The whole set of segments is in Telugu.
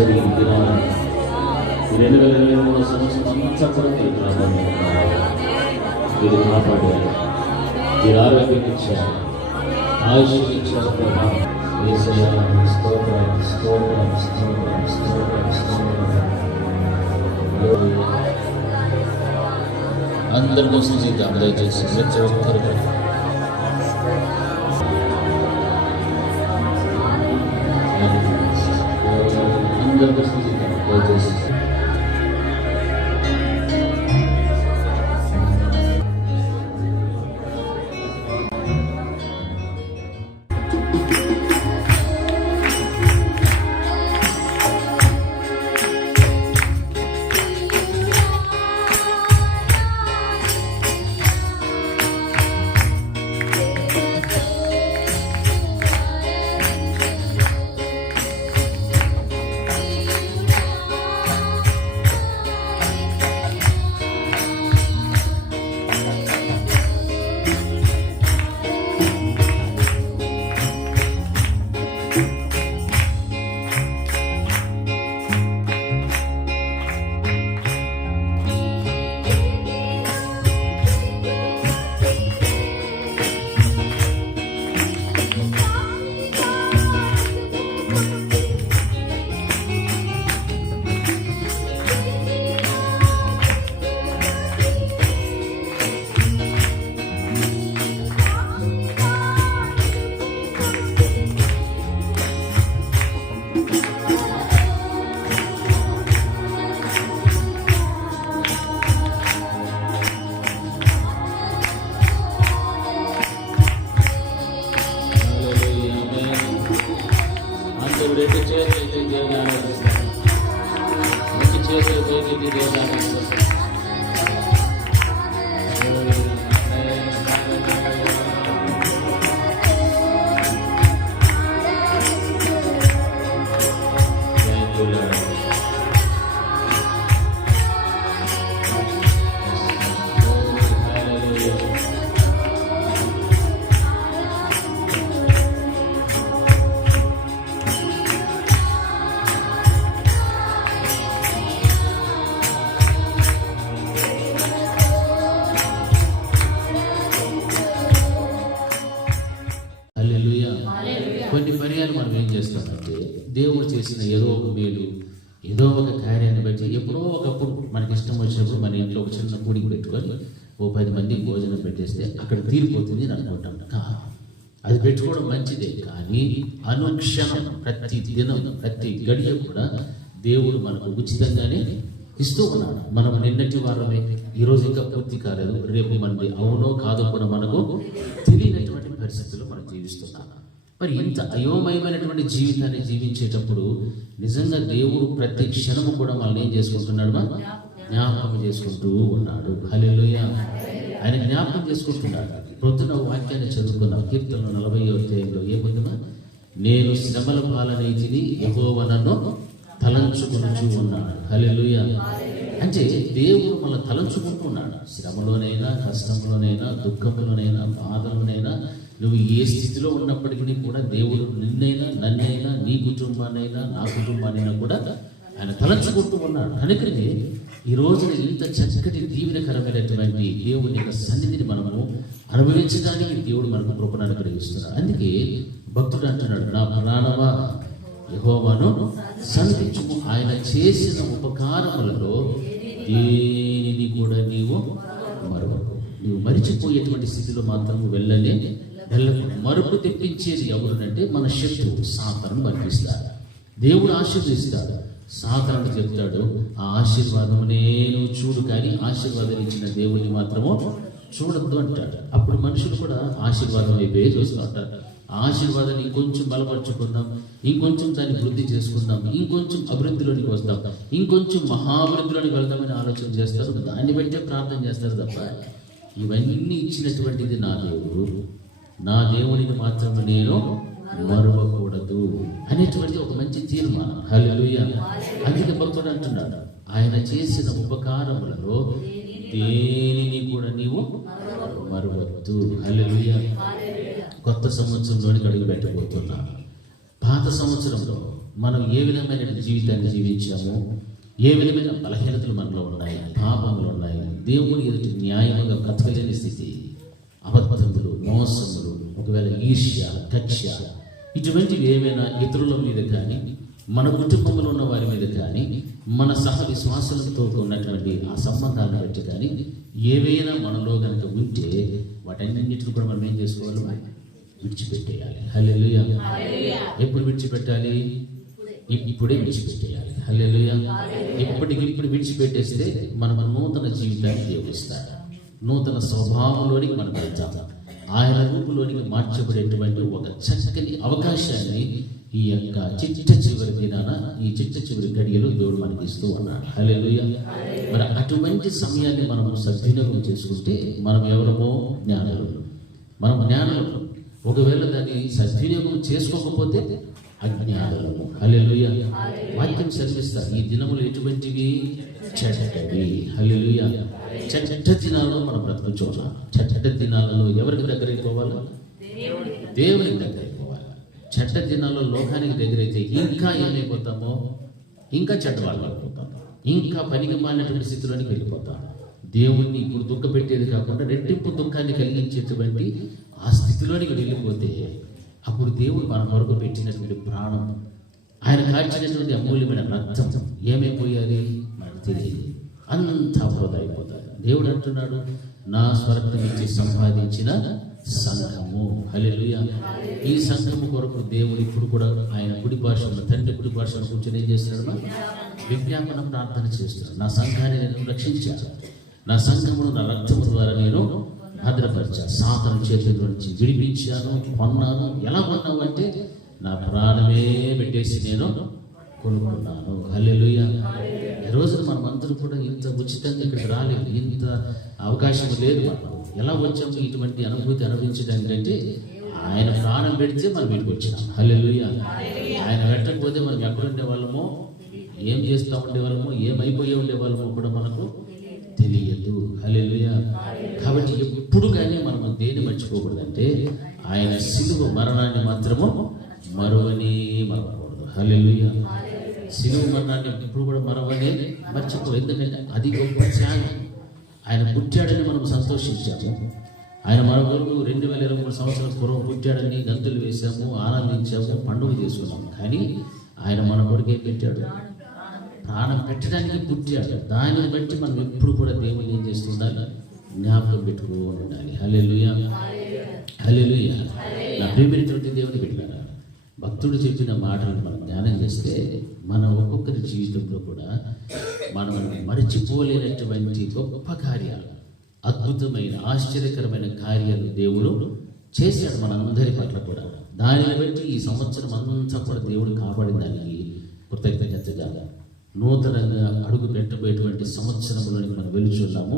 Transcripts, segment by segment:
జరిగిన దినాలు 2023 సంవత్సరం అంతా కూడా మీరు కాపాడారు, మీరు ఆరోగ్యం ఇచ్చారు, ఆయుష్ ఇచ్చారు. అందరి కోసం చేద్దాం దయచేసి ప్రతి ఒక్కరు. అందరి కోసం చేద్దాం దయచేసి. రెండు చేతులు దేవుని ఆరాధిస్తాను, మంచి చేతులు దేవుని ఆరాధిస్తాను. కొన్ని పర్యాలు మనం ఏం చేస్తామంటే దేవుడు చేసిన ఏదో ఒక మేలు, ఏదో ఒక కార్యాన్ని బట్టి ఎప్పుడో ఒకప్పుడు మనకి ఇష్టం వచ్చినప్పుడు మన ఇంట్లో ఒక చిన్న కూడికి పెట్టుకొని 10 మందికి భోజనం పెట్టేస్తే అక్కడ తీరిపోతుంది అని అనుకుంటాం. అది పెట్టుకోవడం మంచిదే, కానీ అనుక్షణం ప్రతి దినం ప్రతి గడియ కూడా దేవుడు మనకు ఉచితంగానే ఇస్తూ ఉన్నాడు. మనం నిన్నటి వారమే, ఈరోజు ఇంకా పూర్తి కాలేదు, రేపు మనది అవునో కాదో కూడా మనకు తెలియనటువంటి పరిస్థితుల్లో మనం జీవిస్తున్నాం. మరి ఇంత అయోమయమైనటువంటి జీవితాన్ని జీవించేటప్పుడు నిజంగా దేవుడు ప్రతి క్షణము కూడా మనల్ని ఏం చేసుకుంటున్నాడు? జ్ఞాపకం చేసుకుంటూ ఉన్నాడు. హల్లెలూయా. ఆయన జ్ఞాపకం చేసుకుంటున్నాడు. ప్రొద్దున వాక్యాన్ని చదువుకున్నాం, కీర్తన 40వ అధ్యాయంలో ఏముందమా? నేను శ్రమల పాలనైతిని, యెహోవా నన్ను తలంచుకుంటూ ఉన్నాడు. హల్లెలూయా. అంటే దేవుడు మనల్ని తలంచుకుంటున్నాడు. శ్రమలోనైనా, కష్టంలోనైనా, దుఃఖంలోనైనా, బాధలోనైనా, నువ్వు ఏ స్థితిలో ఉన్నప్పటికీ కూడా దేవుడు నిన్నైనా, నన్నైనా, నీ కుటుంబాన్నైనా, నా కుటుంబాన్నైనా కూడా ఆయన తలంచుకుంటూ ఉన్నాడు. కనుకనే ఈ రోజున ఇంత చక్కటి దీవెనకరమైనటువంటి దేవుని యొక్క సన్నిధిని మనము అనుభవించడానికి దేవుడు మనకు కృపను అనుగ్రహిస్తున్నాడు. అందుకే భక్తుడు అంటున్నాడు, నా ప్రాణమా యెహోవాను సన్నిధించుము, ఆయన చేసిన ఉపకారములలో దేనిని కూడా నీవు మరవకు. నీవు మరిచిపోయేటువంటి స్థితిలో మాత్రం వెళ్ళనే మరుపు తెప్పించేది ఎవరునంటే మన శత్రువు సాతాను పంపిస్తాడు. దేవుడు ఆశీర్వదిస్తాడు, సాతాను చెప్తాడు ఆ ఆశీర్వాదం నేను చూడు, కానీ ఆశీర్వాదం ఇచ్చిన దేవుడిని మాత్రము చూడద్దు అంటాడు. అప్పుడు మనుషులు కూడా ఆశీర్వాదం అయిపోయి చూస్తూ ఉంటారు. ఆశీర్వాదాన్ని ఇంకొంచెం బలపరుచుకుందాం, ఇంకొంచెం దాన్ని వృద్ధి చేసుకుందాం, ఇంకొంచెం అభివృద్ధిలోనికి వస్తాం, ఇంకొంచెం మహాభివృద్ధిలోనికి వెళ్దామని ఆలోచన చేస్తారు. దాన్ని బట్టే ప్రార్థన చేస్తారు తప్ప ఇవన్నీ ఇచ్చినటువంటిది నా దేవుడు, నా దేవుడిని మాత్రం నేను మరువకూడదు అనేటువంటి ఒక మంచి తీర్మానం. హల్లెలూయా. అందుకే భక్తుడు అంటున్నాడు, ఆయన చేసిన ఉపకారములలో దేనిని కూడా నీవు మరువద్దు. హల్లెలూయా. కొత్త సంవత్సరంలోనికి అడుగు పెట్టబోతున్నా. పాత సంవత్సరంలో మనం ఏ విధమైన జీవితాన్ని జీవించామో, ఏ విధమైన బలహీనతలు మనలో ఉన్నాయి, పాపములు ఉన్నాయి, దేవుని ఎదుటి న్యాయంగా బ్రతకలేని స్థితి, అబద్ధములు, మోసములు, ఒకవేళ ఈర్ష్య, కక్ష, ఇటువంటివి ఏమైనా ఇతరుల మీద కానీ, మన కుటుంబంలో ఉన్న వారి మీద కానీ, మన సహ విశ్వాసాలతో ఉన్నటువంటి ఆ సంబంధాలను బట్టి కానీ ఏవైనా మనలో కనుక ఉంటే వాటన్నింటిని కూడా మనం ఏం చేసుకోవాలి? విడిచిపెట్టేయాలి. హల్లెలూయా. ఎప్పుడు విడిచిపెట్టాలి? ఇప్పుడే విడిచిపెట్టేయాలి. హల్లెలూయా. ఇప్పటికిప్పుడు విడిచిపెట్టేస్తే మన నూతన జీవితాన్ని దేవుడు ఇస్తాడు. నూతన స్వభావంలోనికి మనం వెళ్తాం. ఆయన రూపులోనికి మార్చబడేటువంటి ఒక చక్కని అవకాశాన్ని ఈ యొక్క చిట్ట చివరి దినాన, ఈ చిట్ట చివరి గడియలో దేవుడు మనకి ఇస్తూ ఉన్నాడు. హల్లెలూయా. మరి అటువంటి సమయాన్ని మనం సద్వినియోగం చేసుకుంటే మనం ఎవరమో జ్ఞానులు, మనం జ్ఞానులు. ఒకవేళ దాన్ని సద్వినియోగం చేసుకోకపోతే అజ్ఞానులము. హల్లెలూయా. వాక్యం సెలవిస్తారు, ఈ దినములు ఎటువంటివి? చెడ్డవి. హల్లెలూయా. చెడ్డ దినాలలో మనం బ్రతుకుచోట్ల. చెడ్డ దినాలలో ఎవరికి దగ్గరికి పోవాలి? దేవునికి దగ్గరికి పోవాలి. చెడ్డ దినాల్లో లోకానికి దగ్గరైతే ఇంకా ఏమైపోతామో? ఇంకా చెడ్డవాళ్ళు అయిపోతాం, ఇంకా పనికి మాలినటువంటి స్థితిలోనికి వెళ్ళిపోతాం. దేవుణ్ణి ఇప్పుడు దుఃఖ పెట్టేది కాకుండా రెట్టింపు దుఃఖాన్ని కలిగించేటువంటి ఆ స్థితిలోనికి వెళ్ళిపోతే అప్పుడు దేవుడు మన వరకు పెట్టినటువంటి ప్రాణం, ఆయన కార్చినటువంటి అమూల్యమైన రక్తం ఏమైపోయాలి మనకు తెలియదు, అంతా వృధా అయిపోతారు. దేవుడు అంటున్నాడు, నా స్వరక్తం ఇచ్చి సంపాదించిన సంఘము. హల్లెలూయా. ఈ సంఘము కొరకు దేవుడు ఇప్పుడు కూడా ఆయన కుడి పార్శ్వంలో, తండ్రి కుడి పార్శ్వంలో కూర్చొని ఏం చేస్తున్నాడు? విజ్ఞాపన ప్రార్థన చేస్తున్నాడు. నా సంఘాన్ని నేను రక్షించాను, నా సంఘమును నా రక్తము ద్వారా నేను భద్రపరిచాను, సాతాను చేతుల నుంచి విడిపించాను, కొన్నాను. ఎలా కొన్నావు అంటే నా ప్రాణమే పెట్టేసి నేను కొనుక్కున్నాను. హల్లెలూయా. ఈ రోజు మనం అందరూ కూడా ఇంత ఉచితంగా ఇక్కడికి రాలేదు, ఇంత అవకాశం లేదు. మనం ఎలా వచ్చాము ఇటువంటి అనుభూతి అనుభవించడానికంటే ఆయన ప్రాణం పెడితే మనం వీటికి వచ్చినాం. హల్లెలూయా. ఆయన పెట్టకపోతే మనం ఎక్కడ ఉండేవాళ్ళమో, ఏం చేస్తూ ఉండేవాళ్ళమో, ఏమైపోయే ఉండేవాళ్ళమో కూడా మనకు తెలియదు. హల్లెలూయా. కాబట్టి ఎప్పుడు కానీ మనం దేన్ని మర్చిపోకూడదంటే ఆయన సిలువ మరణాన్ని మాత్రము మరువని మరవకూడదు. హల్లెలూయా. సిలువ మరణాన్ని ఎప్పుడు కూడా మరవనే మర్చిపో. ఎందుకంటే అది గొప్ప త్యాగం. ఆయన పుట్టాడని మనం సంతోషించాము. ఆయన మన వరకు 2023 సంవత్సరాల పూర్వం పుట్టాడని గంతులు వేసాము, ఆనందించాము, పండుగ చేసుకున్నాము. కానీ ఆయన మన కొడుకు ఏం పెట్టాడు? ప్రాణం పెట్టడానికి పుట్టాడు. దానిని బట్టి మనం ఎప్పుడు కూడా దేవుని ఏం చేస్తుండాలి? జ్ఞాపకం పెట్టుకోని ఉండాలి. హల్లెలూయా. హల్లెలూయా. నా ప్రియమైనటువంటి దేవుని పెట్టాడు. భక్తుడు చెప్పిన మాటలను మనం ధ్యానం చేస్తే మన ఒక్కొక్కరి జీవితంలో కూడా మనం మరిచిపోలేనటువంటి గొప్ప కార్యాలు, అద్భుతమైన ఆశ్చర్యకరమైన కార్యాలు దేవుడు చేశాడు మనందరి పట్ల కూడా. దానిని బట్టి ఈ సంవత్సరం అంతా కూడా దేవుడు కాపాడిన దానికి కృతజ్ఞతగా నూతనంగా అడుగు పెట్టబోయేటువంటి సంవత్సరంలోనికి మనం వెలుచున్నాము.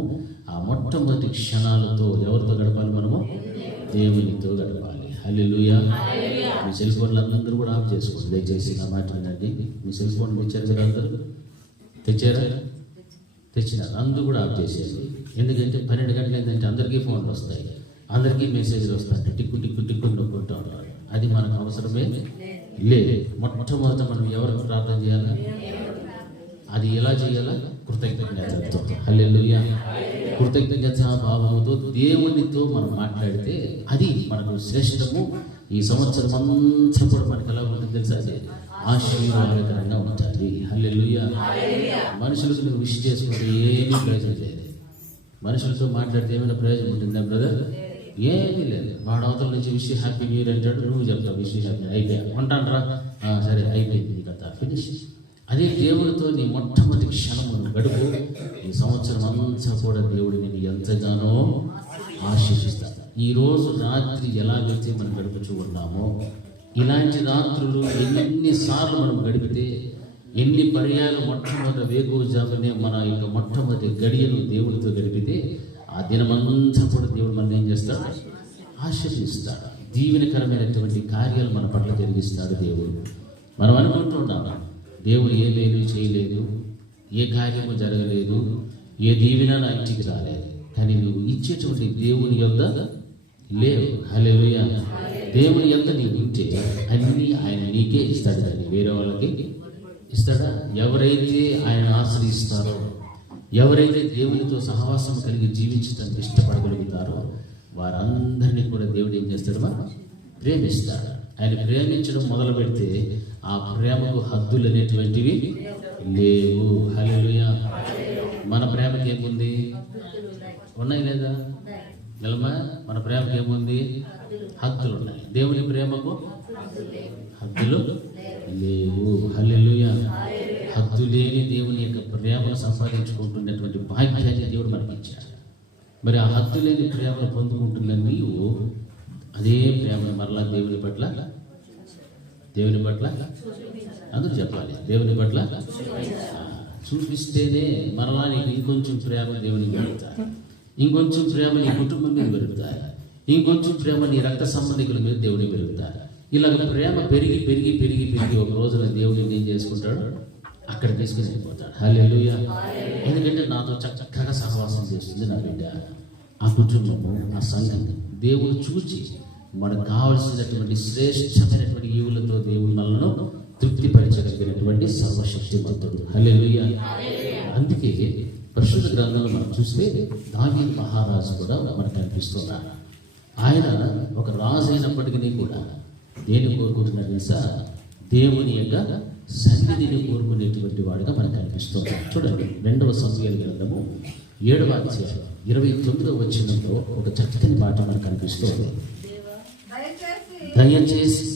ఆ మొట్టమొదటి క్షణాలతో ఎవరితో గడపాలి? మనము దేవునితో గడపాలి. హల్లెలూయా. మీ సెల్ ఫోన్లు అందరూ కూడా ఆఫ్ చేసుకోండి దయచేసి. నా మాట వినండి. మీ సెల్ ఫోన్ తెచ్చారు కదా, అందరూ తెచ్చారా? తెచ్చినారు. అందరూ కూడా ఆఫ్ చేసేయండి. ఎందుకంటే 12 గంటలు ఏంటంటే అందరికీ ఫోన్లు వస్తాయి, అందరికీ మెసేజ్లు వస్తాయి, టిక్కు టిక్కు టిక్కు నొక్కుంటూ ఉంటారు. అది మనకు అవసరమే లేదు. మొట్టమొదట మనం ఎవరికి ప్రార్థన చేయాలా? అది ఎలా చేయాలా? కృతజ్ఞతతో. హల్లెలూయా. కృతజ్ఞత భావముతో దేవునితో మనం మాట్లాడితే అది మనకు శ్రేష్టము. ఈ సంవత్సరం అంతా కూడా మనకు ఎలా ఉంటుంది తెలుసా? అది ఆశీర్వాదకరంగా ఉంటుంది. హల్లెలూయా. మనుషులకు నువ్వు విష్ చేసుకుంటే ఏమీ ప్రయోజనం లేదు. మనుషులతో మాట్లాడితే ఏమైనా ప్రయోజనం ఉంటుందా బ్రదర్? ఏమీ లేదు. వాడు అవతల నుంచి విష్ హ్యాపీ న్యూ ఇయర్ అంటాడు, నువ్వు చెప్తావు విష్ హ్యాపీ, అయిపోయా ఉంటాను రా, సరే అయిపోయింది కదా, ఫినిష్. అదే దేవుడితో నీ మొట్టమొదటి క్షణము గడుపు. ఈ సంవత్సరం అంతా కూడా దేవుడు నేను ఎంతగానో ఆశీర్వదిస్తాడు. ఈరోజు రాత్రి ఎలాగైతే మనం గడుపుచూ ఉన్నామో, ఇలాంటి రాత్రులు ఎన్నిసార్లు మనం గడిపితే, ఎన్ని పర్యాలు మొట్టమొదటి వేకువజామునే మన యొక్క మొట్టమొదటి గడియను దేవుడితో గడిపితే, ఆ దినమంతా కూడా దేవుడు మనం ఏం చేస్తాడు? ఆశీర్వదిస్తాడు. దీవెనకరమైనటువంటి కార్యాలు మన పట్ల జరిగిస్తాడు దేవుడు. మనం అనుకుంటున్నాము దేవుడు ఏ మేలు చేయలేదు, ఏ కార్యము జరగలేదు, ఏ దీవెన నా ఇంటికి రాలేదు. కానీ నువ్వు ఇచ్చేటువంటి దేవుని యొద్ద లేవు. హల్లెలూయా. దేవుని ఎంత నీకు ఉంటే అన్నీ ఆయన నీకే ఇస్తాడు, కానీ వేరే వాళ్ళకి ఇస్తాడా? ఎవరైతే ఆయన ఆశ్రయిస్తారో, ఎవరైతే దేవునితో సహవాసం కలిగి జీవించడానికి ఇష్టపడగలుగుతారో వారందరినీ కూడా దేవుడు ఏం చేస్తాడు? ప్రేమిస్తాడు. ఆయన ప్రేమించడం మొదలు పెడితే ఆ ప్రేమకు హద్దులు అనేటువంటివి లేవు. హల్లెలూయా. మన ప్రేమకి ఏముంది? ఉన్నాయి లేదా? నిలమా, మన ప్రేమకి ఏముంది? హద్దులు ఉన్నాయి. దేవుని ప్రేమకు హద్దులు లేవు. హల్లెలూయా. హద్దు లేని దేవుని యొక్క ప్రేమను సంపాదించుకుంటున్నటువంటి భాగ్యాన్ని దేవుడు మనకి ఇచ్చాడు. మరి ఆ హద్దు లేని ప్రేమను పొందుకుంటున్న నీవు అదే ప్రేమను మరలా దేవుని పట్ల అందరూ చెప్పాలి, దేవుని పట్ల చూపిస్తేనే మరలా నీకు ఇంకొంచెం ప్రేమ దేవునికి పెరుగుతాయి, ఇంకొంచెం ప్రేమ నీ కుటుంబం మీద పెరుగుతాయి, ఇంకొంచెం ప్రేమ నీ రక్త సంబంధికుల మీద దేవుని పెరుగుతాయి. ఇలాగ ప్రేమ పెరిగి పెరిగి పెరిగి పెరిగి ఒక రోజున దేవుడిని ఏం చేసుకుంటాడు? అక్కడ తీసుకుని వెళ్ళిపోతాడు. హల్లెలూయా. ఎందుకంటే నాతో చక్కగా సహవాసం చేస్తుంది నా బిడ్డ, ఆ కుటుంబము, ఆ సంఘం. దేవుడు చూచి మనకు కావలసినటువంటి శ్రేష్టమైనటువంటి ఈవులతో దేవుడు మనలను తృప్తిపరచగలిగినటువంటి సర్వశక్తిమంతుడు. హల్లెలూయా. అందుకే పరిశుద్ధ గ్రంథంలో మనం చూస్తే దావీదు మహారాజు కూడా మనకు కనిపిస్తున్నాడు. ఆయన ఒక రాజు అయినప్పటికీ కూడా దేని కోరుకుంటున్నాడు తెలుసా? దేవుని యొక్క సన్నిధిని కోరుకునేటువంటి వాడుగా మనకు కనిపిస్తున్నాడు. చూడండి, 2వ సమూయేలు గ్రంథము 7వ అధ్యాయం 29వ వచనంలో ఒక చక్కని మాట మనకు కనిపిస్తుంది. దయచేసి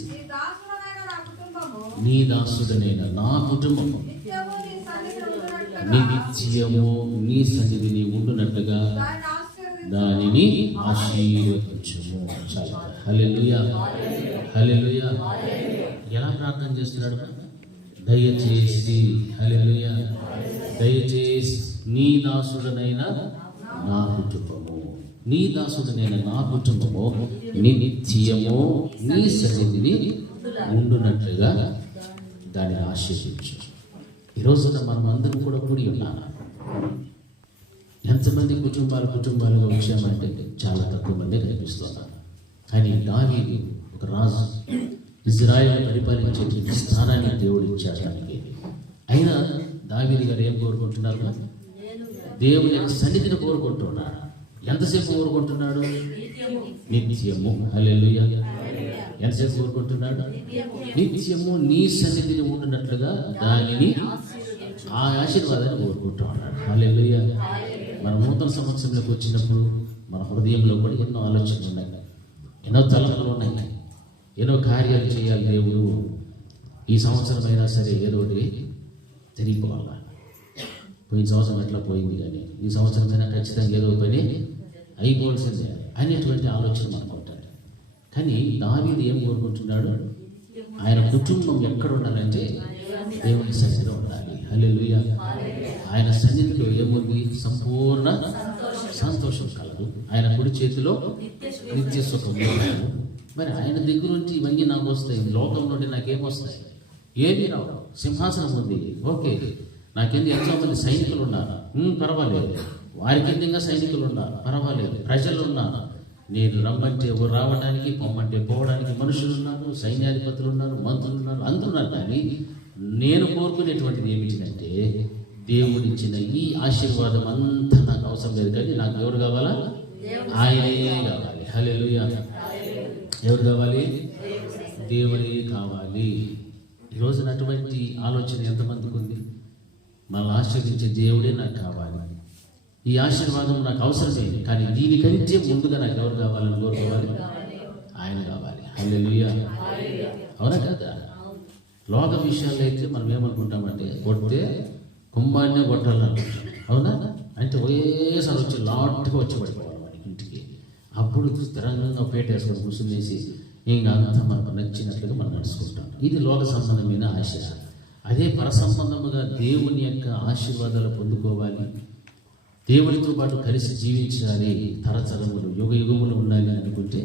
నీ దాసుడనైన నా కుటుంబము నిత్యము నీ సన్నిధిని ఉండునట్లుగా దానిని ఆశీర్వదించుము. హల్లెలూయా. హల్లెలూయా. ఎలా ప్రార్థన చేస్తున్నాడు? దయచేసి, హల్లెలూయా, దయచేసి నీ దాసుడనైన నా కుటుంబము, నీ దాసుడనైన నా కుటుంబము నిత్యము నీ సన్నిధిని ఉండునట్లుగా దాన్ని ఆశీర్వదించు. ఈరోజున మనం అందరం కూడా కూడి ఉన్నాము. ఎంతమంది కుటుంబాలుగా వచ్చామంటే చాలా తక్కువ మంది కనిపిస్తున్నారు. కానీ దావీదు ఒక రాజు, ఇజ్రాయేలు పరిపాలించే స్థానాన్ని దేవుడు ఇచ్చాడు ఆయనకి. అయినా దావీదు గారు ఏం కోరుకుంటున్నారు? దేవుని యొక్క సన్నిధిని కోరుకుంటున్నాడు. ఎంతసేపు కోరుకుంటున్నాడు? నిత్యము. హల్లెలూయా. ఎంతసేపు కోరుకుంటున్నాడు? నిత్యము నీ సన్నిధిని ఉండినట్లుగా దానిని, ఆ ఆశీర్వాదాన్ని కోరుకుంటూ ఉన్నాడు. హల్లెలూయా. మన నూతన సంవత్సరంలోకి వచ్చినప్పుడు మన హృదయంలో కూడా ఎన్నో ఆలోచనలు ఉన్నాయి, ఎన్నో తలంపులు ఉన్నాయి, ఎన్నో కార్యాలు చేయాలి. దేవుడు ఈ సంవత్సరం అయినా సరే ఏదో ఒకటి జరిగిపోవాలి. పోయిన సంవత్సరం ఎట్లా పోయింది, కానీ ఈ సంవత్సరం అయినా ఖచ్చితంగా ఏదో పని అయిపోవాల్సిందే అనేటువంటి ఆలోచన మనకు ఉంటుంది. కానీ దావీదు ఏం కోరుకుంటున్నాడు? ఆయన కుటుంబం ఎక్కడ ఉండాలంటే దేవుని సన్నిధిలో ఉండాలి. హల్లెలూయా. ఆయన సన్నిధిలో ఏముంది? సంపూర్ణ సంతోషం కలదు. ఆయన కుడి చేతిలో నిత్య సుఖం. మరి ఆయన దగ్గర నుంచి ఇవన్నీ నాకు వస్తాయి, లోకం నుండి నాకేమొస్తాయి? ఏమీ రావు. సింహాసనం ఉంది, ఓకే. నాకెందుకు ఎంతో మంది సైనికులు ఉన్నారు, పర్వాలేదు. వారికి ఎందుకు సైనికులు ఉన్నారు, పర్వాలేదు. ప్రజలు ఉన్నారు, నేను రమ్మంటే ఎవరు రావడానికి, పొమ్మంటే పోవడానికి మనుషులు ఉన్నారు, సైన్యాధిపతులు ఉన్నారు, మంత్రులు ఉన్నారు, అందరూ ఉన్నారు. కానీ నేను కోరుకునేటువంటిది ఏమిటంటే దేవుడిచ్చిన ఈ ఆశీర్వాదం అంతా నాకు అవసరం లేదు, కానీ నాకు ఎవరు కావాలా? ఆయనే కావాలి. హల్లెలూయా. ఎవరు కావాలి? దేవుడే కావాలి. ఈరోజు అటువంటి ఆలోచన ఎంతమందికి ఉంది? మనల్ని ఆశీర్వదించే దేవుడే నాకు కావాలి, ఈ ఆశీర్వాదం నాకు అవసరమే, కానీ దీనికంటే ముందుగా నాకు ఎవరు కావాలని కోరుకోవాలి? ఆయన కావాలి. హల్లెలూయా. అవునా కదా? లోక విషయాల్లో అయితే మనం ఏమనుకుంటామంటే కొడితే కుంభాన్నే కొట్టాలనుకుంటాం. అవునా? అంటే ఒకేసారి వచ్చి లాట్గా వచ్చి పడిపోవాలి మనకి ఇంటికి. అప్పుడు స్థిరంగా పేటేసుకొని కూర్చునేసి ఇంకా అంతా మనకు నచ్చినట్లుగా మనం నడుచుకుంటాం. ఇది లోక సంబంధమైన ఆశ. అదే పరసంబంధముగా దేవుని యొక్క ఆశీర్వాదాలు పొందుకోవాలి, దేవునితో పాటు కలిసి జీవించాలి, తరతరములు యుగ యుగములు ఉండాలి అనుకుంటే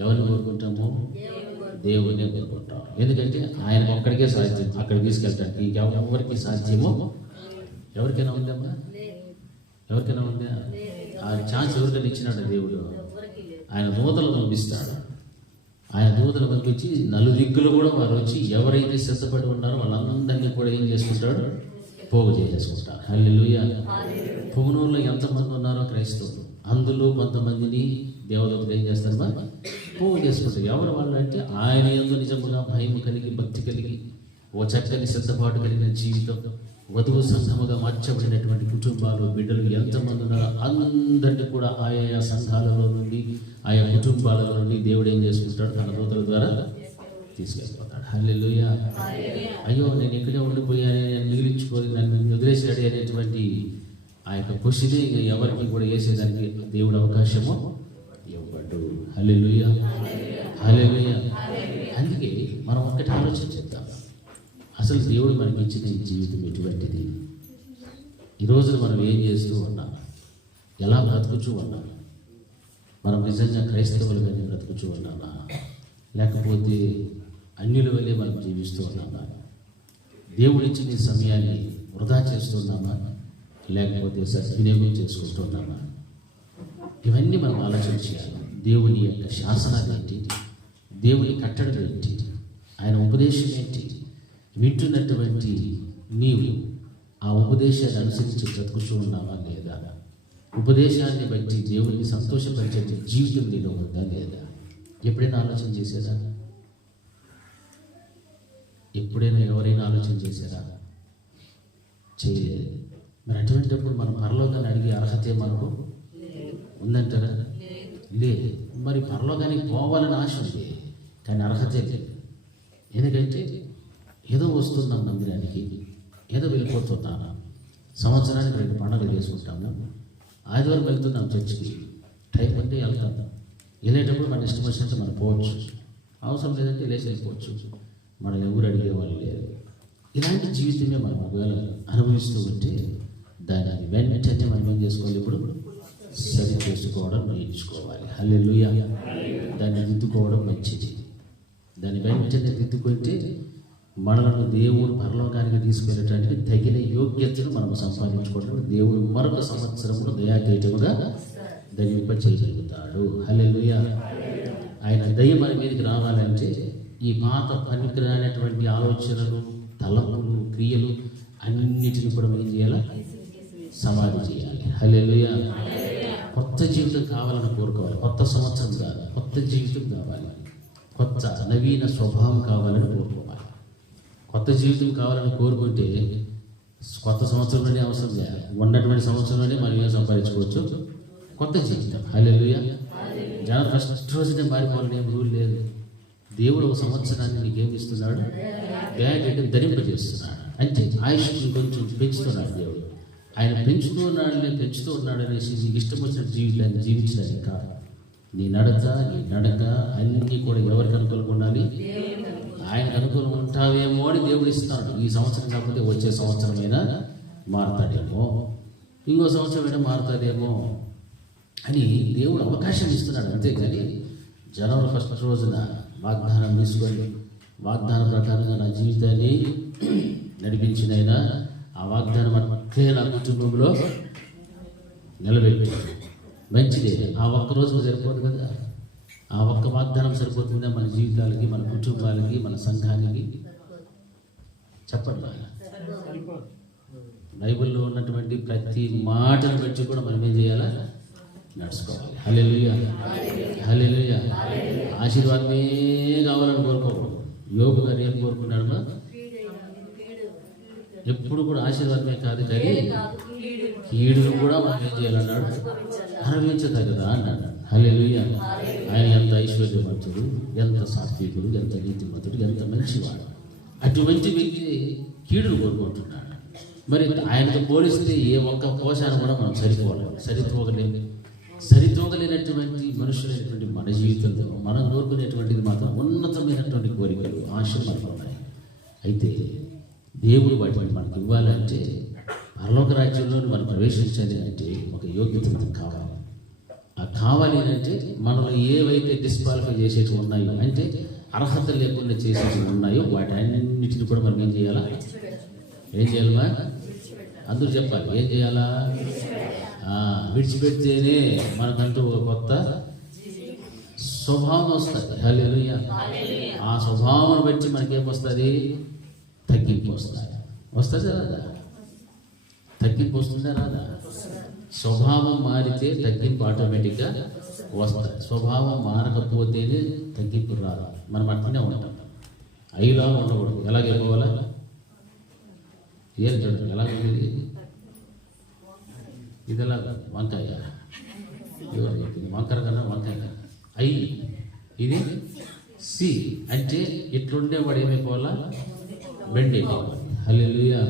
ఎవరిని కోరుకుంటాము? దేవునే కోరుకుంటాం. ఎందుకంటే ఆయన ఒక్కడికే సాధ్యం, అక్కడ తీసుకెళ్తానికి ఇంకెవరికి సాధ్యమో. ఎవరికైనా ఉందమ్మా? ఎవరికైనా ఉందా? ఆ ఛాన్స్ ఎవరికైనా ఇచ్చినాడు దేవుడు? ఆయన దూతలు పంపిస్తాడు. ఆయన దూతలు పంపించి నలుదిక్కులు కూడా వారు వచ్చి ఎవరైతే సిద్ధపడి ఉన్నారో వాళ్ళందరినీ కూడా ఏం చేసుకుంటాడు, పోగు చేసేసుకుంటారు. హల్లెలూయా. పుంగనూరులో ఎంతమంది ఉన్నారో క్రైస్తవులు, అందులో కొంతమందిని దేవదూతలు ఏం చేస్తారు, పోగు చేసుకుంటారు. ఎవరు వాళ్ళు అంటే ఆయన యందు నిజముగా భయం కలిగి, భక్తి కలిగి, ఓ చక్కని సిద్ధపాటు కలిగిన జీవితం, వధువు సంఘముగా మార్చబడినటువంటి కుటుంబాలు, బిడ్డలు ఎంతమంది ఉన్నారో అందరినీ కూడా ఆయా సంఘాలలో నుండి, ఆయా కుటుంబాలలో నుండి దేవుడు ఏం చేసుకుంటాడు, తన దూతల ద్వారా తీసుకెళ్ళిపోతాడు. హల్లెలూయా. అయ్యో నేను ఇక్కడే ఉండిపోయాను, నేను మిగిలించుకొని నన్ను వదిలేసాడు అనేటువంటి ఆ యొక్క క్వశ్చనే ఎవరికి కూడా వేసేదానికి దేవుడు అవకాశము ఇవ్వడు. హల్లెలూయా, హల్లెలూయా. అందుకే మనం ఒక్కటి ఆలోచన చేద్దాం, అసలు దేవుడు మనకి ఇచ్చిన ఈ జీవితం ఎటువంటిది? ఈరోజు మనం ఏం చేస్తూ ఉన్నాం, ఎలా బ్రతుకుచూ ఉన్నాం? మనం నిజంగా క్రైస్తవులుగానే బ్రతుకుచూ ఉన్నామా, లేకపోతే అన్యుల వల్లే మనం జీవిస్తూ ఉన్నామా? దేవుడు ఇచ్చిన ఈ సమయాన్ని వృధా చేస్తున్నామా, లేకపోతే సద్వినియోగం చేసుకుంటున్నామా? ఇవన్నీ మనం ఆలోచన చేయాలి. దేవుని యొక్క శాసనాలు ఏంటి, దేవుని కట్టడలు ఏంటి, ఆయన ఉపదేశం ఏంటి? వింటున్నటువంటి నీవు ఆ ఉపదేశాన్ని అనుసరించి బ్రతుకుతూ ఉన్నావా లేదా? ఉపదేశాన్ని బట్టి దేవుడిని సంతోషపరిచే జీవితం నీలో ఉందా లేదా? ఎప్పుడైనా ఆలోచన చేశారా? ఎప్పుడైనా ఎవరైనా ఆలోచన చేశారా? చేయలేదు. మరి అటువంటిప్పుడు మనం పరలోకాన్ని అడిగే అర్హత మనకు ఉందంటారా? లేదు. మరి పరలోకానికి పోవాలని ఆశ ఉంది, కానీ అర్హతే లేదు. ఎందుకంటే ఏదో వస్తున్నాం మందిరానికి, ఏదో వెళ్ళిపోతున్నాను, సంవత్సరానికి 2 పండుగలు చేసుకుంటాము, ఆదివారం వెళ్తున్నాం చర్చికి, టైం అంటే వెళ్తాం, వెళ్ళేటప్పుడు మన ఇష్టం వచ్చినట్టు మనం పోవచ్చు, అవసరం లేదంటే లేచి వెళ్ళిపోవచ్చు, మనం ఎవరు అడిగేవాళ్ళు లేరు. ఇలాంటి జీవితమే మనం ఒకవేళ అనుభవిస్తూ ఉంటే దాన్ని వెంటనే మనం ఏం చేసుకోవాలి, ఇప్పుడు సరి చేసుకోవడం నేర్చుకోవాలి. హల్లెలూయా. దాన్ని దిద్దుకోవడం మంచిది. దాన్ని వెంటనే దిద్దుకుంటే మనలను దేవుడు పరలోకానికి తీసుకెళ్ళటానికి తగిన యోగ్యతను మనం సంపాదించుకోవడం దేవుడు మరొక సంవత్సరంలో దయాకీటముగా దయింప చేయగలుగుతాడు. హల్లెలూయా. ఆయన దయ మన మీదకి రావాలంటే ఈ పాత పనికిరానటువంటి ఆలోచనలు, తలంపులు, క్రియలు అన్నిటిని కూడా ఏం చేయాలి, సమాధి చేయాలి. హల్లెలూయా. కొత్త జీవితం కావాలని కోరుకోవాలి. కొత్త సంవత్సరం కాదు, కొత్త జీవితం కావాలి, కొత్త నవీన స్వభావం కావాలని కోరుకోవాలి. కొత్త జీవితం కావాలని కోరుకుంటే కొత్త సంవత్సరంలోనే అవసరం లేదు, ఉన్నటువంటి సంవత్సరంలోనే మనం ఏం సంపాదించుకోవచ్చు, కొత్త జీవితం. హల్లెలూయా. జనం ఫస్ట్ రోజునే మారిపోవాలని ఏం రూల్ లేదు. దేవుడు ఒక సంవత్సరాన్ని నీకేం ఇస్తున్నాడు, బ్యాగ్ ధరింపజేస్తున్నాడు, అంటే ఆయుష్ని కొంచెం పెంచుతున్నాడు దేవుడు. ఆయన పెంచుతూ ఉన్నాడు అనేసి నీకు ఇష్టం వచ్చిన జీవితాన్ని జీవించడానికి కాదు. నీ నడక, నీ నడక అన్నీ కూడా ఎవరికి అనుకూలంగా ఉండాలి, ఆయనకు అనుకూలం ఉంటావేమో అని దేవుడు ఇస్తున్నాడు. ఈ సంవత్సరం కాకపోతే వచ్చే సంవత్సరమైనా మారుతాడేమో, ఇంకో సంవత్సరమైనా మారుతాడేమో అని దేవుడు అవకాశం ఇస్తున్నాడు. అంతేకాని జనవరి 1 రోజున వాగ్దానం తీసుకొని వాగ్దానం ప్రకారంగా నా జీవితాన్ని నడిపించినైనా ఆ వాగ్దానం అట్లే నా కుటుంబంలో నిలబెట్టి మంచిదే. ఆ ఒక్కరోజు సరిపోదు కదా, ఆ ఒక్క వాగ్దానం సరిపోతుందా మన జీవితాలకి, మన కుటుంబాలకి, మన సంఘానికి? చెప్పండి. బైబిల్లో ఉన్నటువంటి ప్రతి మాటను బట్టి కూడా మనం ఏం చేయాలా, నడుచుకోవాలి. హల్లెలూయా, హల్లెలూయా. ఆశీర్వాదమే కావాలని కోరుకోకూడదు. యోగు గారు ఏం కోరుకున్నాడు, ఎప్పుడు కూడా ఆశీర్వాదమే కాదు కానీ కీడును కూడా మనం ఏం చేయాలన్నాడు, అనుభవించదగదా అన్నాడు. హల్లెలూయా. ఆయన ఎంత ఐశ్వర్యవంతుడు, ఎంత సాత్వికుడు, ఎంత నీతిమంతుడు, ఎంత మంచివాడు. అటువంటి వ్యక్తి కీడును కోరుకుంటున్నాడు. మరి ఆయనతో పోలిస్తే ఏ ఒక్క కోశాన్ని కూడా మనం సరితూగలేనటువంటి మనుషులైనటువంటి మన జీవితంలో మనం కోరుకునేటువంటిది మాత్రం ఉన్నతమైనటువంటి కోరికలు, ఆశలు మనకు ఉన్నాయి. అయితే దేవుడు వాటిని మనకు ఇవ్వాలంటే, పరలోక రాజ్యంలో మనం ప్రవేశించాలి అంటే ఒక యోగ్యత మనకు కావాలి. ఆ కావాలి అంటే మనలో ఏవైతే డిస్క్వాలిఫై చేసేవి ఉన్నాయో, అంటే అర్హత లేకుండా చేసేవి ఉన్నాయో వాటన్నిటిని కూడా మనం ఏం చేయాలా, అందరూ చెప్పాలి, ఏం చేయాలా? విడిచిపెడితేనే మనకంటూ ఒక కొత్త స్వభావం వస్తుంది. హల్లెలూయా. ఆ స్వభావం బట్టి మనకేమొస్తుంది? తగ్గింపు వస్తుంది. వస్తుంది రాదా? తగ్గింపు వస్తుందా రాదా? స్వభావం మారితే తగ్గింపు ఆటోమేటిక్గా వస్తుంది. స్వభావం మారకపోతేనే తగ్గింపు రాదు. మనం అట్లనే ఉంటాం. అయిలా ఉండకూడదు. ఎలాగైపోవాలా? ఏం చూడండి ఎలాగైంది ఇది? ఎలా వంకాయ వంకర కన్నా వంకాయ అయి. ఇది సి అంటే ఇట్లుండేవాడు ఏమైపోవాలా? బెండ్ అయిపోవాలి. హల్లెలూయా.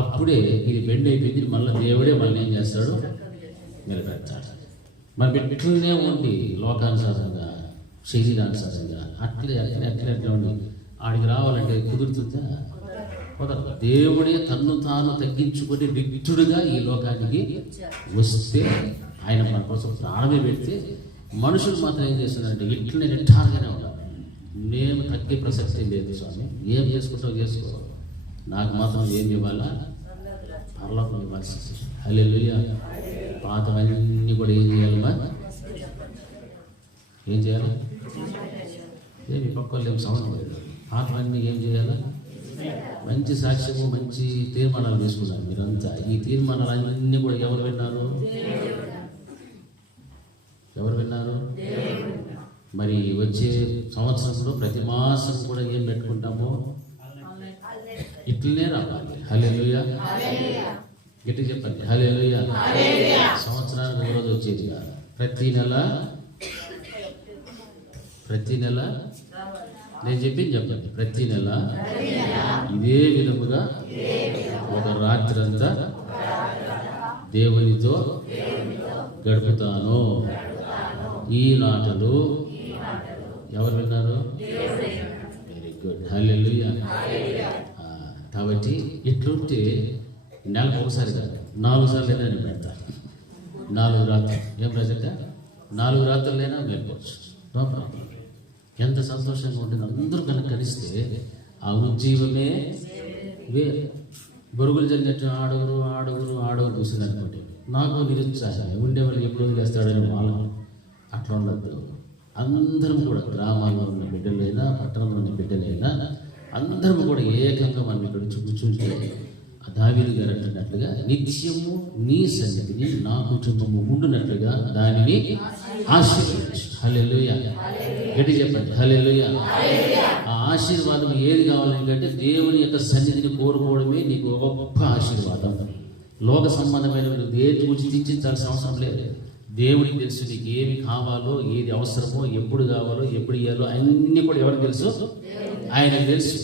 అప్పుడే ఇది బెండ్ అయిపోయింది. మళ్ళీ దేవుడే మళ్ళీ ఏం చేస్తాడు? నిలబెడతాడు. మరి ఇట్లనే ఉండి లోకానుసారంగా శరీరానుసారంగా అట్లే అట్లే అట్లే అట్లా ఉండి ఆడికి రావాలంటే కుదురుతుందా? కుదరదు. దేవుడే తన్ను తాను తగ్గించుకొని రిక్తుడుగా ఈ లోకానికి వస్తే ఆయన మన కోసం ప్రాణమే పెడితే మనుషులు మాత్రం ఏం చేస్తున్నారంటే ఇట్లనే నిఠారుగానే ఉన్నారు. నేను తగ్గే ప్రసక్తి లేదు స్వామి, ఏం చేసుకుంటావు చేసుకో, నాకు మాత్రం ఏం ఇవ్వాలా? పరలోకం ఇవ్వాల్సి. హల్లెలూయా. పాతవన్నీ కూడా ఏం చేయాలమ్మా? ఏం చేయాలి? ఏమి పక్కలు ఏం సంవత్సరం లేదు. పాతవన్నీ ఏం చేయాలా? మంచి సాక్ష్యము, మంచి తీర్మానాలు తీసుకున్నారు మీరంతా. ఈ తీర్మానాలు అన్నీ కూడా ఎవరు విన్నారు? ఎవరు విన్నారు? మరి వచ్చే సంవత్సరంలో ప్రతి మాసం కూడా ఏం పెట్టుకుంటామో ఇట్లనే రావాలి. హల్లెలూయా. గట్టి చెప్పండి హల్లెలూయా. సంవత్సరానికి ఒక రోజు వచ్చేది కాదు. ప్రతి నెల నేను చెప్పింది చెప్పండి. ప్రతి నెల ఇదే విధముగా ఒక రాత్రి అంతా దేవునితో గడుపుతాను. ఈ నాటలు ఎవరు విన్నారు? Very good. హల్లెలూయా. కాబట్టి ఇట్లుంటే నెలకు ఒకసారి కాదు, 4 సార్లైనా నేను పెడతాను. 4 రాత్రులు ఏం ప్రజెంట్ 4 రాత్రులైనా వెళ్ళిపోవచ్చు. No problem. ఎంత సంతోషంగా ఉంటుంది. అందరూ కనుక కలిస్తే ఆ ఉజ్జీవమే వేరు. బొరుగులు జల్లినట్టు ఆడుగురు చూసింది అనుకోండి, నాకు నిరుత్సాహం ఉండేవాళ్ళు ఎప్పుడు వదిలేస్తాడని వాళ్ళు అట్లా ఉండద్దు. అందరం కూడా గ్రామాల్లో ఉన్న బిడ్డలైనా పట్టణంలో ఉన్న బిడ్డలైనా అందరం కూడా ఏకంగా మనం ఇక్కడ కూర్చుంటే దావీదు గారు అంటున్నట్లుగా నిత్యము నీ సన్నిధిని నా కుటుంబము ఉండునట్లుగా దానిని ఆశీర్వదించు. హల్లెలూయా. గట్టి చెప్పండి హల్లెలూయా. ఆ ఆశీర్వాదం ఏది కావాలంటే దేవుని యొక్క సన్నిధిని కోరుకోవడమే నీకు గొప్ప ఆశీర్వాదం. లోక సంబంధమైన ఏది గుర్తించాల్సిన అవసరం లేదు. దేవుడికి తెలుసు నీకు ఏమి కావాలో, ఏది అవసరమో, ఎప్పుడు కావాలో, ఎప్పుడు ఇవ్వాలో అన్నీ కూడా ఎవరికి తెలుసు? ఆయనకు తెలుసు.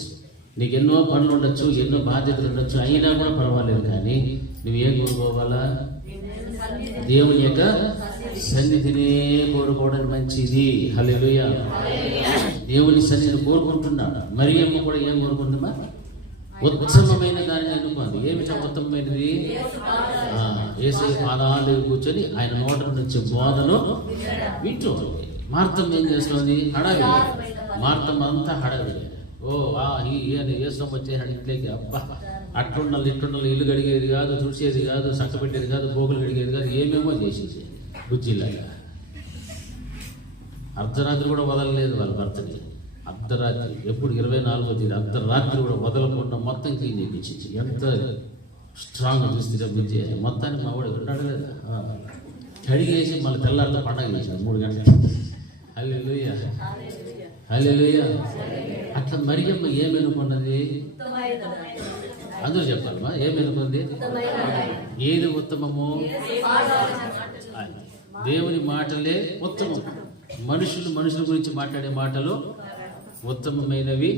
నీకు ఎన్నో పనులు ఉండొచ్చు, ఎన్నో బాధ్యతలు ఉండొచ్చు, అయినా కూడా పర్వాలేదు. కానీ నువ్వేం కోరుకోవాలా? దేవుని యొక్క సన్నిధినే కోరుకోవడం మంచిది. హల్లెలూయా. దేవుని సన్నిధిని కోరుకుంటున్నాడు. మరియమ్మ కూడా ఏం కోరుకుంటుందా? ఉత్తమమైన దానిని అనుకోండి. ఏమిటా ఉత్తమమైనది? యేసయ్య పాదాలు కూర్చొని ఆయన నోట నుంచి బోధను వింటూ. మార్తమ్మ ఏం చేస్తుంది? హడావిడి. మార్తమ్మ అంతా హడావిడి. ఏసం వచ్చేసాడు ఇంట్లోకి. అబ్బా అట్లుండాలి ఇట్లుండాలి, ఇల్లు కడిగేది కాదు, తుడిచేది కాదు, చక్క పెట్టేది కాదు, బోగులు కడిగేది కాదు, ఏమేమో చేసేది బుజ్జిలాగా. అర్ధరాత్రి కూడా వదలలేదు వాళ్ళ భర్తని. అర్ధరాత్రి ఎప్పుడు 24వ తేదీ అర్ధరాత్రి కూడా వదలకుండా మొత్తం క్లీన్ చేయించింది. ఎంత స్ట్రాంగ్ చూస్తే బుజ్జి. మొత్తానికి మా వాడు ఉన్నాడు కదా, కడిగేసి మళ్ళీ తెల్లారితో పండగ చేశాడు 3 గంటలు. హల్లెలూయా. హల్లెలూయా. అట్లా మరియమ్మ ఏమనుకున్నది? అందరూ చెప్పాలమ్మా, ఏమనుకుంది? ఏది ఉత్తమము? దేవుని మాటలే ఉత్తమం. మనుషుల గురించి మాట్లాడే మాటలు ఉత్తమమైనవి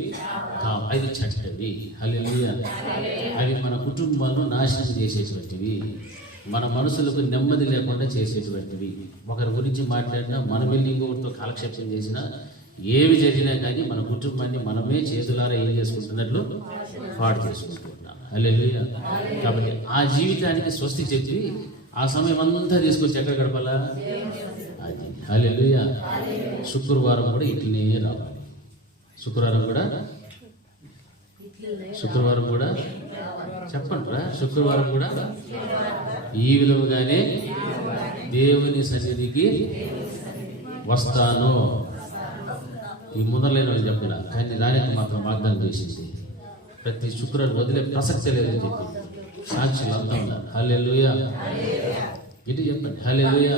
కావు, అది చెడ్డవి. హల్లెలూయా. అవి మన కుటుంబాలను నాశనం చేసేటువంటివి, మన మనసులకు నెమ్మది లేకుండా చేసేటువంటివి. ఒకరి గురించి మాట్లాడినా, మనం వెళ్ళి ఇంకొకరితో కాలక్షేపం చేసినా, ఏవి జరిగినా కానీ మన కుటుంబాన్ని మనమే చేతులారా ఏం చేసుకుంటున్నట్లు పాడు చేసుకుంటున్నాం. హల్లెలూయా. కాబట్టి ఆ జీవితానికి స్వస్తి చెప్పి ఆ సమయం అంతా తీసుకొచ్చి ఎక్కడ గడపాలా? అది. హల్లెలూయా. శుక్రవారం కూడా ఇట్లనే రావాలి. శుక్రవారం కూడా చెప్పండిరా. శుక్రవారం కూడా ఈ విధముగానే దేవుని సన్నిధికి వస్తాను. ఈ ముందరలేని చెప్పిన కానీ దానికి మాత్రం వాగ్దానం చేసింది. ప్రతి శుక్రవారం వదిలే ప్రసక్తి లేదని చెప్పి సాక్షులు అంతా ఉన్నారు. హల్లెలూయా. ఇది చెప్పండి, హల్లెలూయా.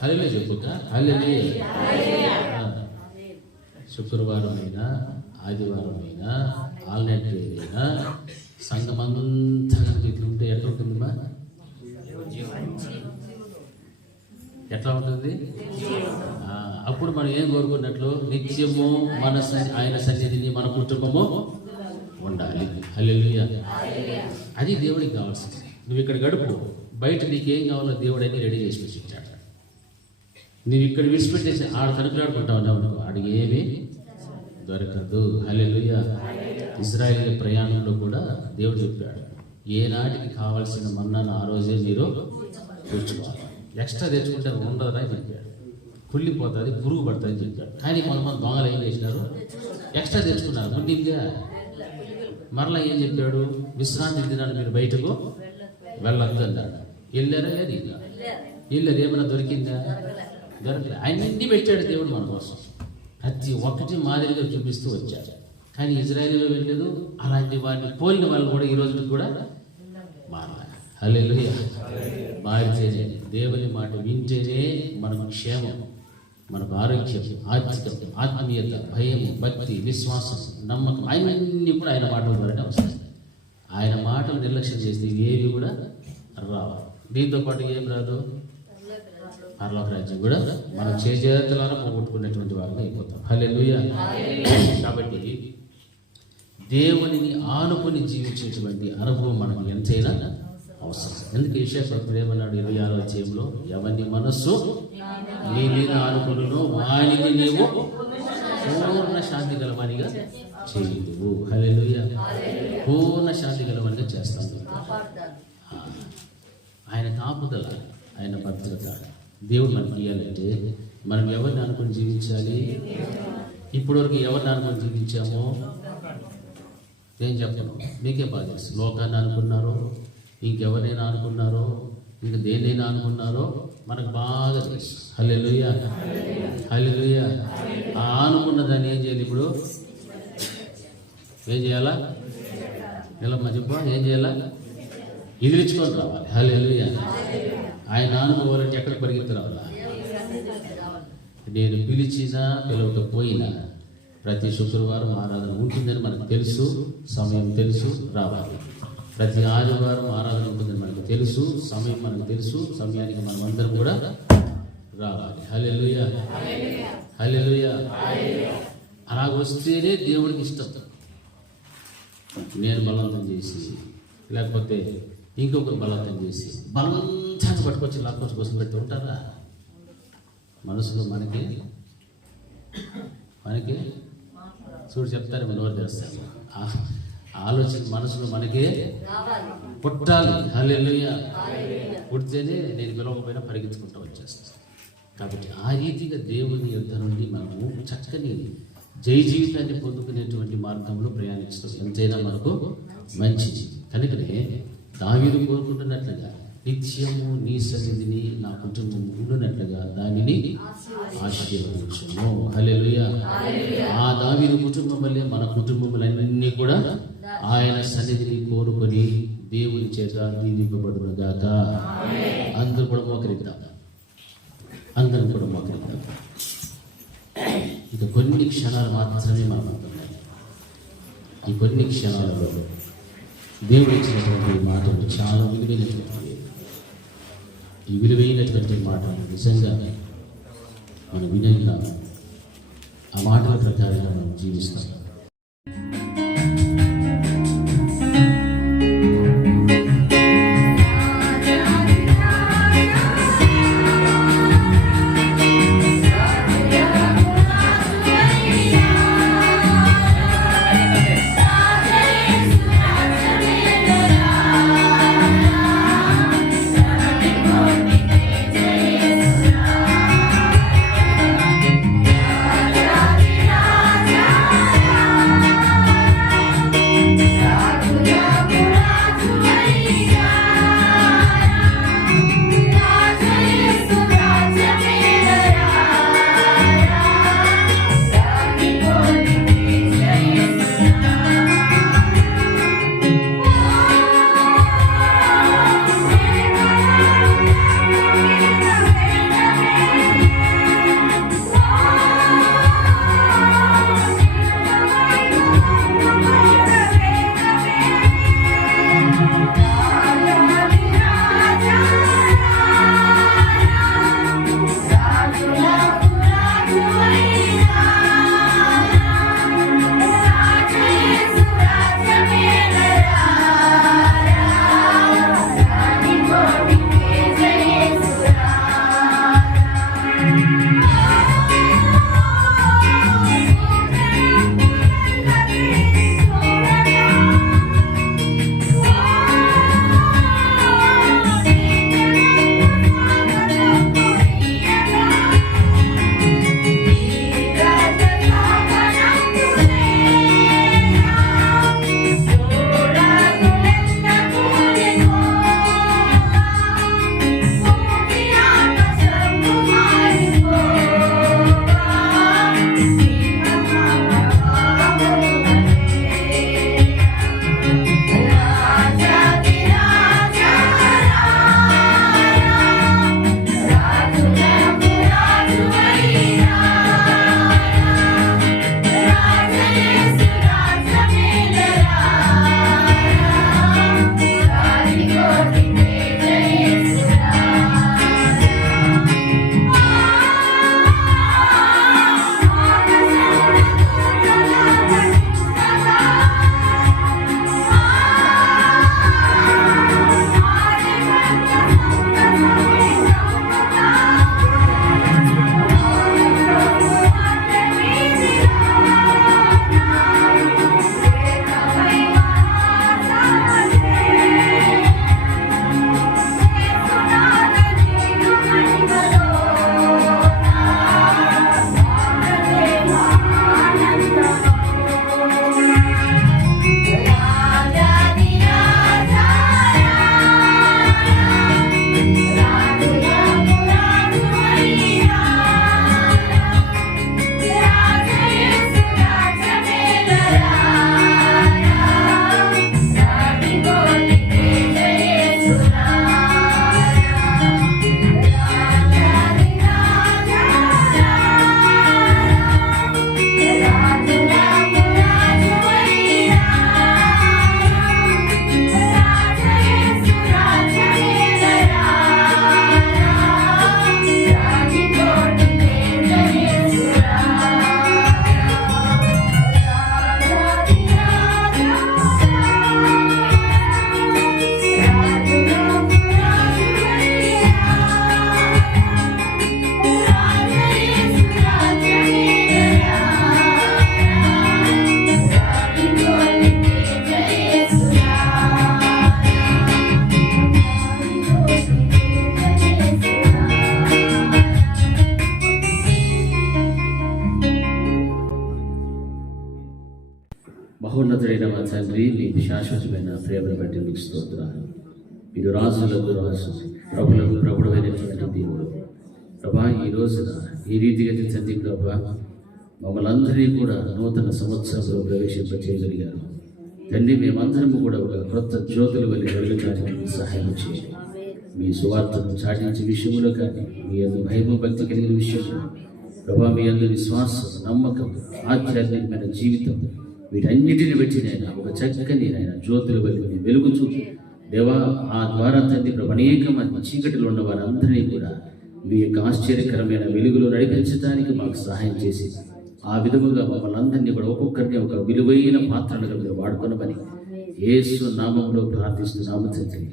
హల్లెలూయా చెప్పుక, హల్లెలూయా. శుక్రవారం అయినా, ఆదివారం అయినా, ఆల్నైట్ అయినా సంఘం అంతా కనుక ఇట్లుంటే ఎట్లా ఉంటుంది? ఎట్లా ఉంటుంది? అప్పుడు మనం ఏం కోరుకున్నట్లు నిత్యము మన ఆయన సన్నిధిని మన కుటుంబము ఉండాలి. హల్లెలూయా. అది దేవుడికి కావాల్సింది. నువ్వు ఇక్కడ గడుపు, బయట నీకేం కావాలో దేవుడు అన్ని రెడీ చేసి పెట్టాడు. నువ్వు ఇక్కడ విడిచిపెట్టేసి ఆడ తనుకులాడుకుంటా ఉన్నావు అనుకో, ఆడికి ఏమీ దొరకదు. హల్లెలూయా. ఇజ్రాయేల్ ప్రయాణంలో కూడా దేవుడు చెప్పాడు, ఏనాటికి కావాల్సిన మన్నాను ఆ రోజే మీరు తెచ్చుకోవాలి. ఎక్స్ట్రా తెచ్చుకుంటే ఉండదని చెప్పాడు. కుళ్ళిపోతుంది, పురుగు పడుతుంది అని చెప్పాడు. కానీ కొంతమంది దొంగలు ఏం చేసినారు? ఎక్స్ట్రా తెచ్చుకున్నారు. ముందుగా మరలా ఏం చెప్పాడు? విశ్రాంతి దినాన్ని మీరు బయటకు వెళ్ళొద్దు అన్నాడు. వెళ్ళారా? లేదు. ఇంకా వెళ్ళారు. ఏమైనా దొరికిందా? దొరకలేదు. అన్ని పెట్టాడు దేవుడు మన కోసం. ప్రతి ఒక్కటి మాదిరిగా చూపిస్తూ వచ్చాడు. కానీ ఇజ్రాయేలులో వెళ్ళలేదు. అలాంటి వారిని పోలిన వాళ్ళు కూడా ఈ రోజుకి కూడా మారాలి. హల్లెలూయా. మారితేనే, దేవుని మాట వింటేనే మనకు క్షేమం, మనకు ఆరోగ్యం, ఆర్థికం, ఆత్మీయత, భయం, భక్తి, విశ్వాసం, నమ్మకం అన్నీ కూడా ఆయన మాటల ద్వారానే వస్తాయి. ఆయన మాటలు నిర్లక్ష్యం చేస్తే ఏవి కూడా రావాలి. దీంతో పాటు ఏం రాదు? పరలోక రాజ్యం కూడా మనం చేతులను పోగొట్టుకున్నటువంటి వారిని అయిపోతాం. హల్లెలూయా. కాబట్టి దేవునిని ఆనుకొని జీవించేటువంటి అనుభవం మనకు ఎంతైనా అవసరం. ఎందుకు యెషయా భక్తుడు ఏమన్నాడు 26వ అధ్యాయంలో? ఎవరి మనస్సు నీ మీద ఆనుకొనునో వానిని నీవు పూర్ణ శాంతి గలవానిగా చేయదు. హల్లెలూయా. పూర్ణ శాంతి గలవానిగా చేస్తాను. ఆయన కాపుదల, ఆయన భద్రత దేవుడు మనకి ఇవ్వాలంటే మనం ఎవరిని అనుకుని జీవించాలి? ఇప్పటివరకు ఎవరిని అనుకుని జీవించామో ఏం చెప్పను, మీకే బాగా తెలుసు. లోకాన్ని అనుకున్నారో, ఇంకెవరైనా అనుకున్నారో, ఇంక దేన్నైనా అనుకున్నారో మనకు బాగా తెలుసు. హల్లెలూయా. హల్లెలూయా. ఆ అనుకున్న దాన్ని ఏం చేయాలి? ఇప్పుడు ఏం చేయాలా? నిలమ్మ చెప్పు, ఏం చేయాలా? ఎదిరించుకొని రావాలి. హల్లెలూయా. ఆయన అనుకోవాలంటే ఎక్కడ పరిగెత్తి రావాలా? నేను పిలిచినా పిలవకపోయినా ప్రతి శుక్రవారం ఆరాధన ఉంటుందని మనకు తెలుసు, సమయం తెలుసు, రావాలి. ప్రతి ఆదివారం ఆరాధన ఉంటుందని మనకు తెలుసు, సమయం మనకు తెలుసు, సమయానికి మనం అందరం కూడా రావాలి. హల్లెలూయా. హల్లెలూయా. అలాగొస్తేనే దేవుడికి ఇష్టం. నేను బలవంతం చేసి, లేకపోతే ఇంకొకరు బలవంతం చేసి బలవంతాన్ని పట్టుకొచ్చి లాక్కొచ్చి కోసం పెట్టి ఉంటారా? మనసులో మనకి చూడు చెప్తారు, మనోరు చేస్తాను. ఆలోచన మనసులో మనకే పుట్టాలి. హల్లెలూయా. పుడితేనే నేను పిలవకపోయినా పరిగెత్తుకుంటూ వచ్చేస్తాను. కాబట్టి ఆ రీతిగా దేవుని యొద్ద నుండి మనము చక్కని జయ జీవితాన్ని పొందుకునేటువంటి మార్గంలో ప్రయాణిస్తాం. ఎంతైనా మనకు మంచిది. కనుకనే దావీదు కోరుకుంటున్నట్లుగా నిత్యము నీ సన్నిధిని నా కుటుంబం ఉండునట్లుగా దానిని ఆశీర్వదించుము. హల్లెలూయా. ఆ దావీదు కుటుంబం వల్లే మన కుటుంబములన్నీ కూడా ఆయన సన్నిధిని కోరుకొని దేవుని చేత దీవింపబడునుగాక. అందరూ కూడా మోకరిద్దాం. అందరం కూడా మోకరిద్దాం. ఇక కొన్ని క్షణాలు మాత్రమే మనం అంటున్నాం. ఈ కొన్ని క్షణాలలో దేవుడు ఇచ్చినటువంటి మాటలు చాలా విలువైనటువంటి, ఈ విలువైనటువంటి మాటలు నిజంగా మనం వినయంగా ఆ మాటల ప్రకారంగా మనం జీవిస్తాం. మహోన్నతుడైన మా తండ్రి, మీ శాశ్వతమైన ప్రేమను బట్టి మీకు స్తోత్రాలు. మీరు రాజులకు రాజు, ప్రభులకు ప్రభుడైనటువంటి దేవుడు. ప్రభా, ఈ రోజున ఈ రీతిగా తండ్రి ప్రభా మమ్మల్ని అందరినీ కూడా నూతన సంవత్సరంలో ప్రవేశింపచేయగలిగారు. తండ్రి, మేమందరము కూడా ఒక క్రొత్త జ్యోతులు వల్ల వెలుగుతానికి సహాయం చేయండి. మీ సువార్తను చాటించే విషయంలో కానీ, మీ అందరి భయము భక్తి కలిగిన విషయంలో ప్రభా, మీ అందరి విశ్వాసం, నమ్మకం, ఆధ్యాత్మికమైన జీవితం, వీటన్నిటిని బట్టి నేను ఒక చక్కని ఆయన జ్యోతుల వల్ల వెలుగుచూ దేవా, ఆ ద్వారా తండ్రి ప్రభు అనేక మంది చీకటిలో ఉన్న వారందరినీ కూడా మీ యొక్క ఆశ్చర్యకరమైన వెలుగులో నడిపించడానికి మాకు సహాయం చేసి, ఆ విధముగా మమ్మల్ని అందరినీ కూడా ఒక్కొక్కరిని ఒక విలువైన పాత్రలుగా మీరు వాడుకొనమని యేసు నామములో ప్రార్థిస్తున్నాము తండ్రి.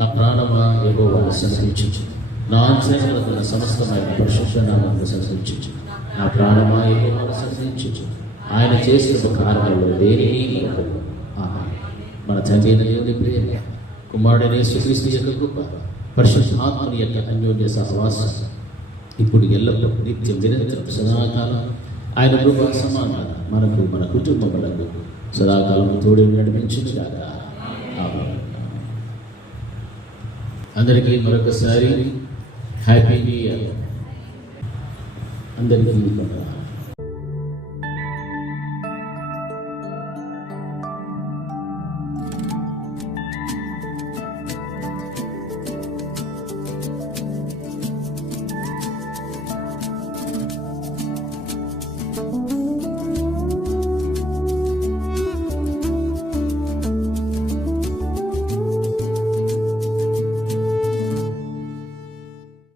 నా ప్రాణమా యెహోవాను సంతోషించు, నా అంతరంగమున ఉన్న సమస్తమైన పరిశుద్ధ నామమును సంతోషించు. నా ప్రాణమా యెహోవాను సంతోషించు, ఆయన చేసిన ఉపకారములలో దేనిని మరవకు. మన తండ్రి అయిన దేవుని ప్రేమ, కుమారుడైన యేసుక్రీస్తు యొక్క కృప, పరిశుద్ధాత్మని యొక్క అన్యోన్య సహవాసం ఇప్పుడు ఎల్లప్పుడూ నిత్యం నిరంతరం సదాకాలం ఆయన కృప సమాధానం మనకు, మన కుటుంబములకు సదాకాలం తోడు నడిపించుగాక. ఆమేన్. అందరికీ మరొకసారి హ్యాపీ న్యూ ఇయర్. అందరికీ